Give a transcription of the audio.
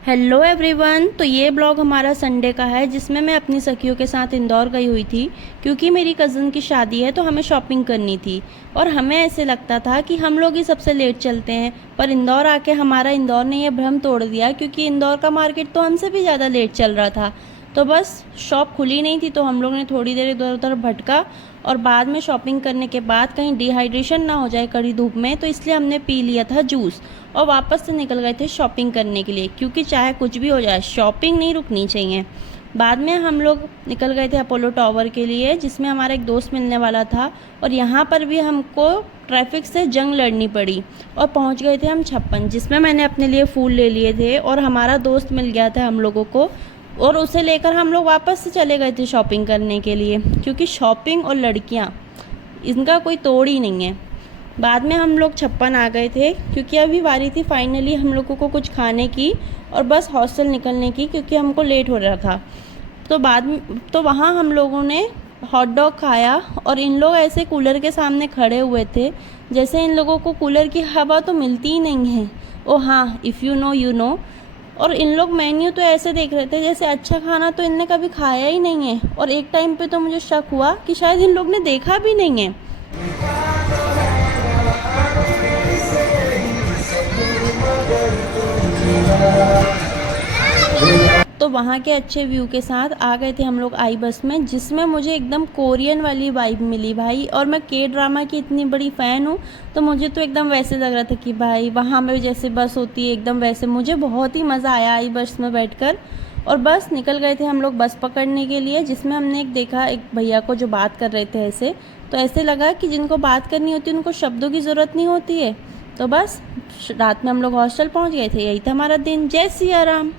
Hello everyone. तो ये blog हमारा संडे का है जिसमें मैं अपनी सखियों के साथ इंदौर गई हुई थी क्योंकि मेरी कज़न की शादी है तो हमें शॉपिंग करनी थी। और हमें ऐसे लगता था कि हम लोग ही सबसे लेट चलते हैं, पर इंदौर आके हमारा इंदौर ने ये भ्रम तोड़ दिया क्योंकि इंदौर का मार्केट तो हमसे भी ज़्यादा लेट चल रहा था। तो बस शॉप खुली नहीं थी तो हम लोग ने थोड़ी देर इधर उधर भटका और बाद में शॉपिंग करने के बाद कहीं डिहाइड्रेशन ना हो जाए कड़ी धूप में, तो इसलिए हमने पी लिया था जूस और वापस से निकल गए थे शॉपिंग करने के लिए, क्योंकि चाहे कुछ भी हो जाए शॉपिंग नहीं रुकनी चाहिए। बाद में हम लोग निकल गए थे अपोलो टावर के लिए जिसमें हमारा एक दोस्त मिलने वाला था, और यहाँ पर भी हमको ट्रैफिक से जंग लड़नी पड़ी और पहुँच गए थे हम छप्पन, जिसमें मैंने अपने लिए फूल ले लिए थे और हमारा दोस्त मिल गया था हम लोगों को, और उसे लेकर हम लोग वापस से चले गए थे शॉपिंग करने के लिए, क्योंकि शॉपिंग और लड़कियाँ इनका कोई तोड़ ही नहीं है। बाद में हम लोग छप्पन आ गए थे क्योंकि अभी बारी थी फाइनली हम लोगों को कुछ खाने की और बस हॉस्टल निकलने की, क्योंकि हमको लेट हो रहा था। तो बाद में तो वहाँ हम लोगों ने हॉट डॉग खाया और इन लोग ऐसे कूलर के सामने खड़े हुए थे जैसे इन लोगों को कूलर की हवा तो मिलती ही नहीं है। ओ हाँ, if you know you know. और इन लोग मेन्यू तो ऐसे देख रहे थे जैसे अच्छा खाना तो इनने कभी खाया ही नहीं है, और एक टाइम पे तो मुझे शक हुआ कि शायद इन लोग ने देखा भी नहीं है। तो वहाँ के अच्छे व्यू के साथ आ गए थे हम लोग आई बस में, जिसमें मुझे एकदम कोरियन वाली वाइब मिली भाई, और मैं के ड्रामा की इतनी बड़ी फ़ैन हूँ तो मुझे तो एकदम वैसे लग रहा था कि भाई वहाँ में जैसे बस होती है एकदम वैसे। मुझे बहुत ही मज़ा आया आई बस में बैठकर। और बस निकल गए थे हम लोग बस पकड़ने के लिए, जिसमें हमने एक देखा एक भैया को जो बात कर रहे थे ऐसे, तो ऐसे लगा कि जिनको बात करनी होती है उनको शब्दों की ज़रूरत नहीं होती है। तो बस रात में हम लोग हॉस्टल पहुँच गए थे। यही था हमारा दिन। जय सिया राम।